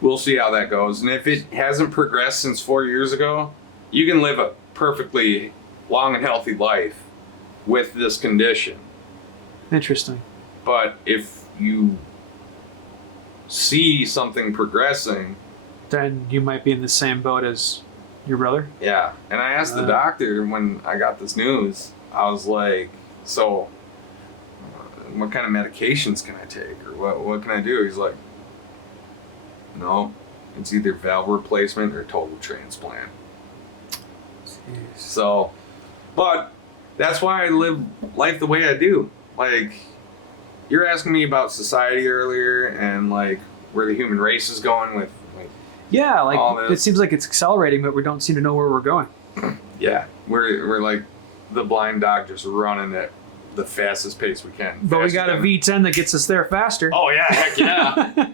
we'll see how that goes. And if it hasn't progressed since 4 years ago, you can live a perfectly long and healthy life with this condition. Interesting. But if you see something progressing, Then you might be in the same boat as your brother. yeah. And I asked the doctor when I got this news, I was like, so what kind of medications can I take? Or what can I do? He's like, no, it's either valve replacement or total transplant. Jeez. So, but that's why I live life the way I do. Like, you're asking me about society earlier and like where the human race is going with like, Yeah, all like this. it seems like it's accelerating, but we don't seem to know where we're going. yeah, we're like the blind dog just running at the fastest pace we can. But we Faster got a than- V10 that gets us there faster. Oh yeah, heck yeah.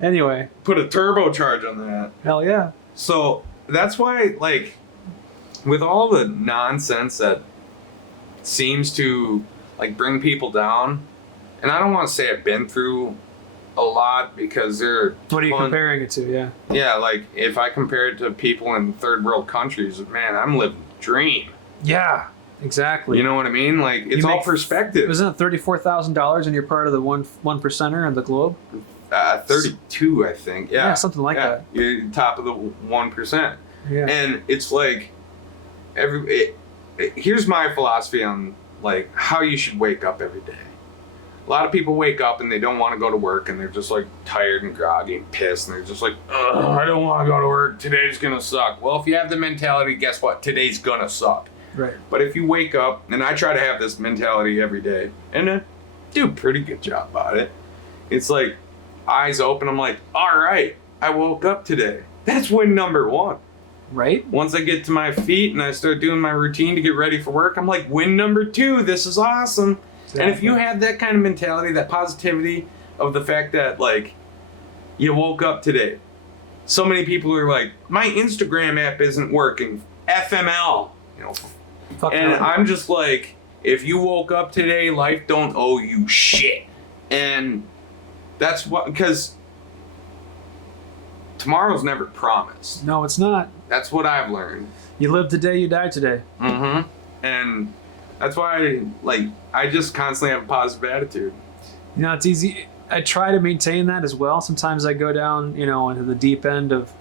Anyway, Put a turbocharge on that. hell yeah. So that's why, like, with all the nonsense that seems to like bring people down, and I don't want to say I've been through a lot because they're What are you comparing it to? Yeah. Yeah, like if I compare it to people in third world countries, man, I'm living the dream. Yeah, exactly. You know what I mean? Like it's You all make- perspective. Isn't it $34,000 and you're part of the one percenter in the globe? 32, I think. Yeah, Yeah, something like that. You're top of the 1%. Yeah. And it's like here's my philosophy on like how you should wake up every day. A lot of people wake up and they don't want to go to work and they're just like tired and groggy and pissed and they're just like, ugh, I don't want to go to work. Today's gonna suck. Well, if you have the mentality, guess what? Today's gonna suck. Right. But if you wake up, and I try to have this mentality every day, and I do a pretty good job about it. It's like eyes open. I'm like, all right, I woke up today. That's win number one. Right? Once I get to my feet and I start doing my routine to get ready for work, I'm like, win number two, this is awesome. And if you have that kind of mentality, that positivity of the fact that, like, you woke up today. So many people are like, my Instagram app isn't working. FML. You know. Fuck And no. I'm just like, if you woke up today, life don't owe you shit. And that's what, because tomorrow's never promised. No, it's not. That's what I've learned. You live today, you die today. Mm-hmm. And that's why, like, I just constantly have a positive attitude. You know, it's easy. I try to maintain that as well. Sometimes I go down, you know, into the deep end of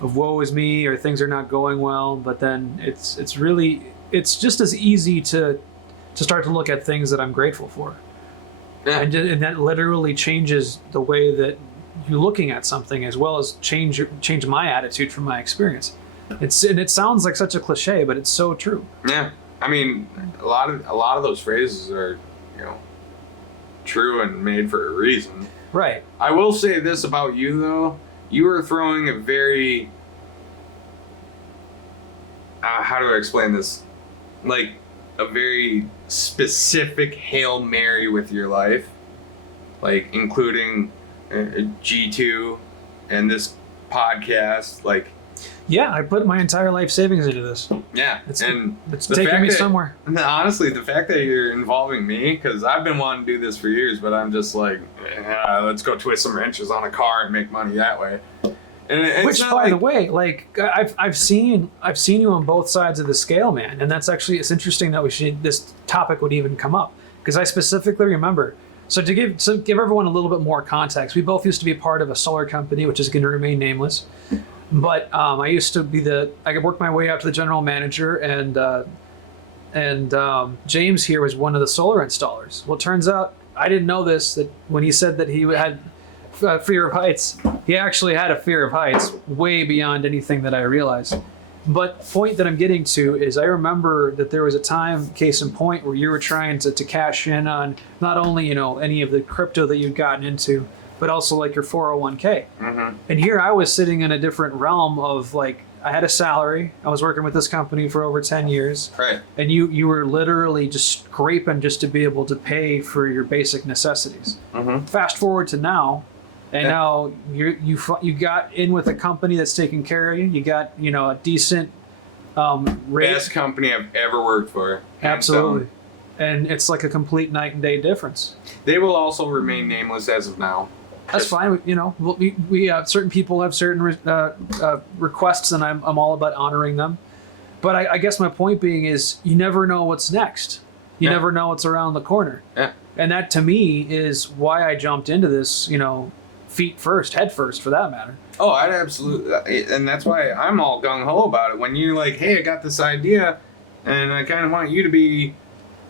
woe is me or things are not going well. But then it's just as easy to start to look at things that I'm grateful for. Yeah. And that literally changes the way that you're looking at something, as well as change my attitude from my experience. And it sounds like such a cliche, but it's so true. Yeah. I mean, a lot of those phrases are, you know, true and made for a reason. Right. I will say this about you, though. You are throwing a very... how do I explain this? Like, a very specific Hail Mary with your life. Like, including G2 and this podcast. Like... Yeah, I put my entire life savings into this. Yeah, It's and It's the taking fact me that- somewhere. honestly, the fact that you're involving me, because I've been wanting to do this for years, but I'm just like, let's go twist some wrenches on a car and make money that way. And it's Which, not by like, the way, like I've seen you on both sides of the scale, man, and that's actually it's interesting that this topic would even come up because I specifically remember. So to give everyone a little bit more context, we both used to be part of a solar company, which is going to remain nameless. But I used to be I worked my way up to the general manager, and James here was one of the solar installers. Well, it turns out I didn't know this, that when he said that he had fear of heights, he actually had a fear of heights way beyond anything that I realized. But the point that I'm getting to is I remember that there was a time, case in point, where you were trying to cash in on not only, you know, any of the crypto that you'd gotten into, but also like your 401k. Mm-hmm. And here I was sitting in a different realm of like, I had a salary. I was working with this company for over 10 years. Right. And you were literally just scraping just to be able to pay for your basic necessities. Mm-hmm. Fast forward to now, and Yeah. now you got in with a company that's taking care of you. You got, you know, a decent Best company I've ever worked for. Absolutely. And it's like a complete night and day difference. They will also remain nameless as of now. That's fine. You know, we certain people have certain requests, and I'm all about honoring them. But I guess my point being is, you never know what's next. You never know what's around the corner. Yeah. And that, to me, is why I jumped into this, you know, feet first, head first, for that matter. Oh, I'd absolutely, and that's why I'm all gung-ho about it. When you're like, hey, I got this idea, and I kind of want you to be,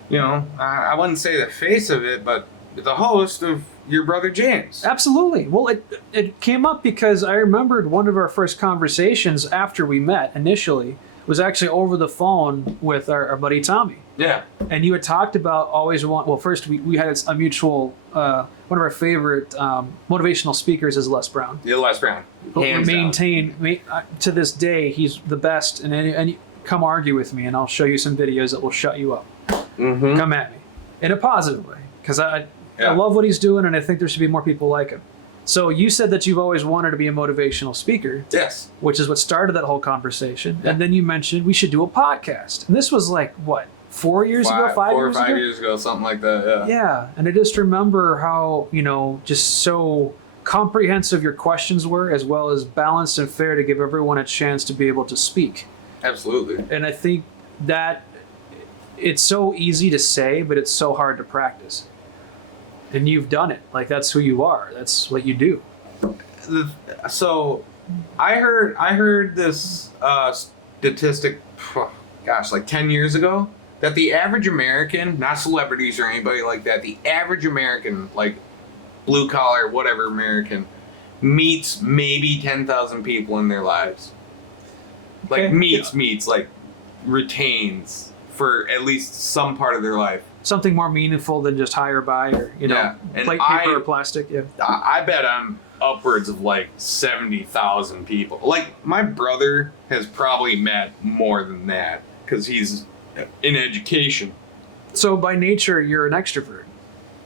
you know, I wouldn't say the face of it, but the host of your brother James. Absolutely. Well, it came up because I remembered one of our first conversations after we met initially was actually over the phone with our buddy Tommy. Yeah. And you had talked about always want. Well, first we had a mutual. One of our favorite motivational speakers is Les Brown. Yeah, Les Brown. But to this day, he's the best. And come argue with me, and I'll show you some videos that will shut you up. Mm-hmm. Come at me in a positive way, because I love what he's doing, and I think there should be more people like him. So you said that you've always wanted to be a motivational speaker. Yes. Which is what started that whole conversation. Yeah. And then you mentioned we should do a podcast. And this was like, what, 4 years ago, 5 years ago? 4 or 5 years ago, something like that, yeah. Yeah. And I just remember how, you know, just so comprehensive your questions were, as well as balanced and fair to give everyone a chance to be able to speak. Absolutely. And I think that it's so easy to say, but it's so hard to practice. And you've done it. Like, that's who you are. That's what you do. So I heard this statistic, gosh, like 10 years ago, that the average American, not celebrities or anybody like that, the average American, like blue collar, whatever American, meets maybe 10,000 people in their lives. Like Okay. meets, like retains for at least some part of their life. Something more meaningful than just hire by, or, you know, Yeah. And plate paper or plastic. Yeah. I bet I'm upwards of like 70,000 people. Like, my brother has probably met more than that because he's in education. So by nature, you're an extrovert.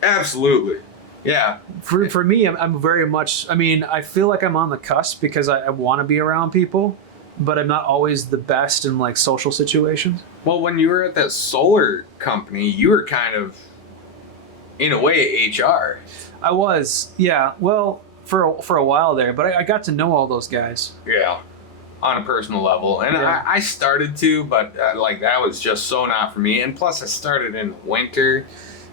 Absolutely. Yeah. For me, I'm very much, I mean, I feel like I'm on the cusp because I want to be around people, but I'm not always the best in like social situations. Well, when you were at that solar company, you were kind of, in a way, HR. I was, yeah. Well, for a while there, but I got to know all those guys. Yeah. On a personal level. And Yeah. I started to, but like, that was just so not for me. And plus, I started in winter.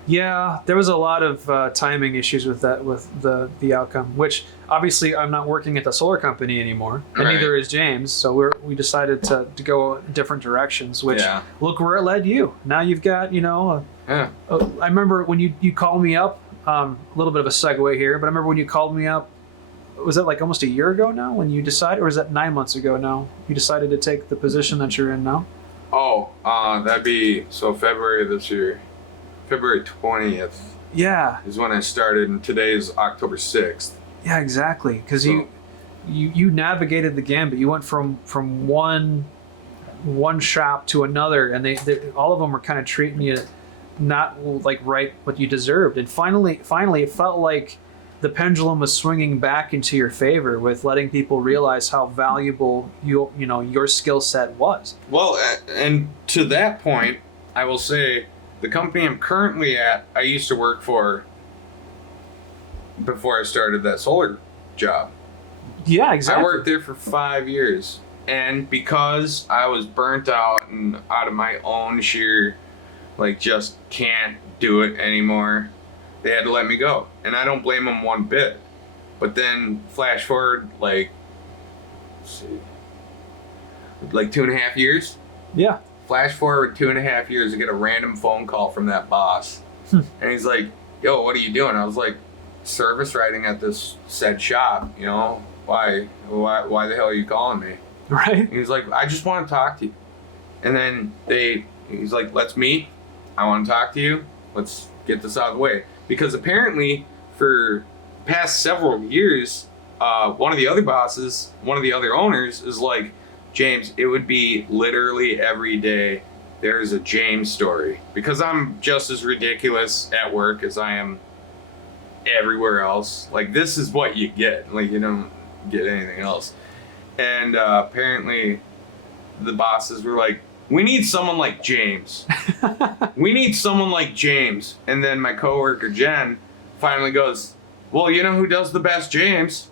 Yeah, there was a lot of timing issues with that, with the outcome, which obviously I'm not working at the solar company anymore, and Right. neither is James. So we decided to go different directions, which look where it led you. Now you've got, you know, Yeah. I remember when you called me up, a little bit of a segue here, but I remember when you called me up, was that like almost a year ago now when you decided, or was that 9 months ago now, you decided to take the position that you're in now? Oh, that'd be, so February this year. February 20th Yeah. is when I started, and today is October 6th. Yeah, exactly. Because So- you navigated the gambit. You went from one shop to another, and they all of them were kind of treating you not like right what you deserved. And finally, it felt like the pendulum was swinging back into your favor with letting people realize how valuable your skill set was. Well, and to that point, I will say the company I'm currently at, I used to work for before I started that solar job. Yeah, exactly. I worked there for 5 years, and because I was burnt out and out of my own sheer, like, just can't do it anymore, they had to let me go, and I don't blame them one bit. But then flash forward, like, let's see, like 2.5 years. Yeah. Flash forward 2.5 years to get a random phone call from that boss, and he's like, "Yo, what are you doing?" I was like, "Service writing at this said shop. You know, why the hell are you calling me?" Right. And he's like, "I just want to talk to you." And then he's like, "Let's meet. I want to talk to you. Let's get this out of the way." Because apparently, for past several years, one of the other owners is like, "James, it would be literally every day there's a James story." Because I'm just as ridiculous at work as I am everywhere else. Like, this is what you get. Like, you don't get anything else. And apparently the bosses were like, we need someone like James. We need someone like James. And then my coworker Jen finally goes, well, you know who does the best James?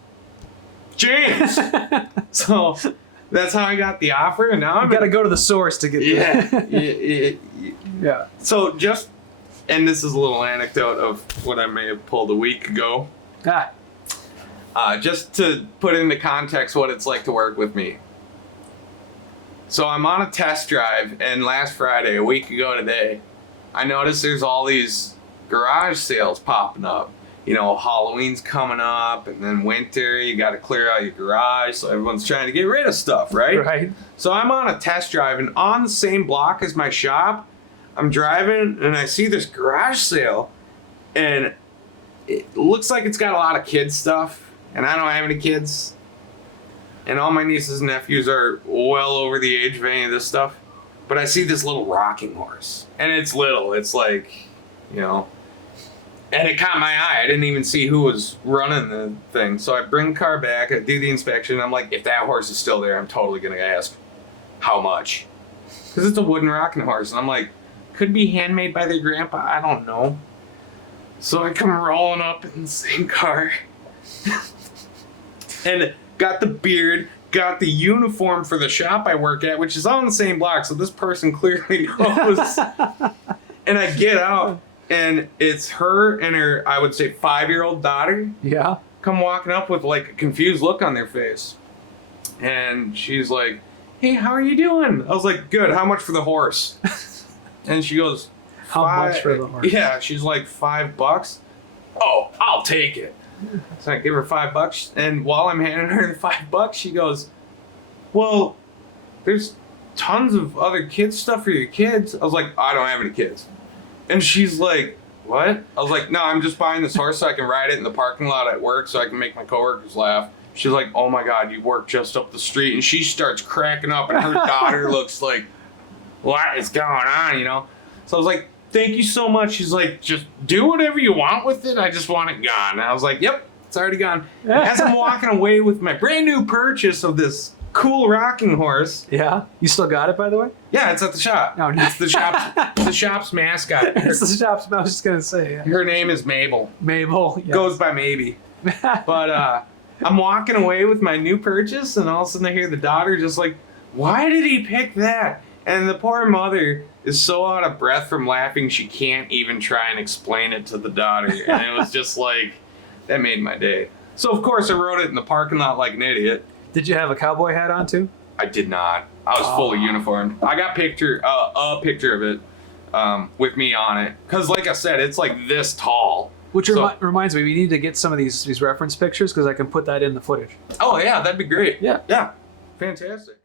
James. So that's how I got the offer, and now I'm got to go to the source to get yeah. So just, and this is a little anecdote of what I may have pulled a week ago. Just to put into context what it's like to work with me. So I'm on a test drive, and last Friday, a week ago today, I noticed there's all these garage sales popping up. You know, Halloween's coming up, and then winter, you got to clear out your garage, so everyone's trying to get rid of stuff, right? Right. So I'm on a test drive, and on the same block as my shop, I'm driving, and I see this garage sale, and it looks like it's got a lot of kids stuff, and I don't have any kids, and all my nieces and nephews are well over the age of any of this stuff, but I see this little rocking horse, and it's little, it's like, you know, and it caught my eye. I didn't even see who was running the thing. So I bring the car back, I do the inspection, and I'm like, if that horse is still there, I'm totally going to ask how much. Because it's a wooden rocking horse. And I'm like, could be handmade by their grandpa. I don't know. So I come rolling up in the same car. And got the beard, got the uniform for the shop I work at, which is on the same block. So this person clearly knows. And I get out. And it's her and her, I would say, 5-year-old daughter. Yeah. Come walking up with like a confused look on their face. And she's like, hey, how are you doing? I was like, good. How much for the horse? And she goes, how much for the horse? Yeah. She's like, $5. Oh, I'll take it. So I give her $5. And while I'm handing her the $5, she goes, well, there's tons of other kids stuff for your kids. I was like, I don't have any kids. And she's like, what? I was like, no, I'm just buying this horse so I can ride it in the parking lot at work so I can make my coworkers laugh. She's like, oh my God, you work just up the street. And she starts cracking up, and her daughter looks like, what is going on, you know? So I was like, thank you so much. She's like, just do whatever you want with it. I just want it gone. And I was like, yep, it's already gone. As I'm walking away with my brand new purchase of this cool rocking horse. Yeah. You still got it, by the way? Yeah, it's at the shop. Oh, nice. It's the shop's mascot. It's the shop's. I was just gonna say. Yeah. Her name is Mabel. Mabel. Yes. Goes by Maybe. But I'm walking away with my new purchase, and all of a sudden I hear the daughter just like, why did he pick that? And the poor mother is so out of breath from laughing she can't even try and explain it to the daughter. And it was just like, that made my day. So of course I wrote it in the parking lot like an idiot. Did you have a cowboy hat on too? I did not. I was fully uniformed. I got a picture of it with me on it. Because like I said, it's like this tall. Which reminds me, we need to get some of these reference pictures because I can put that in the footage. Oh yeah, that'd be great. Yeah. Yeah. Fantastic.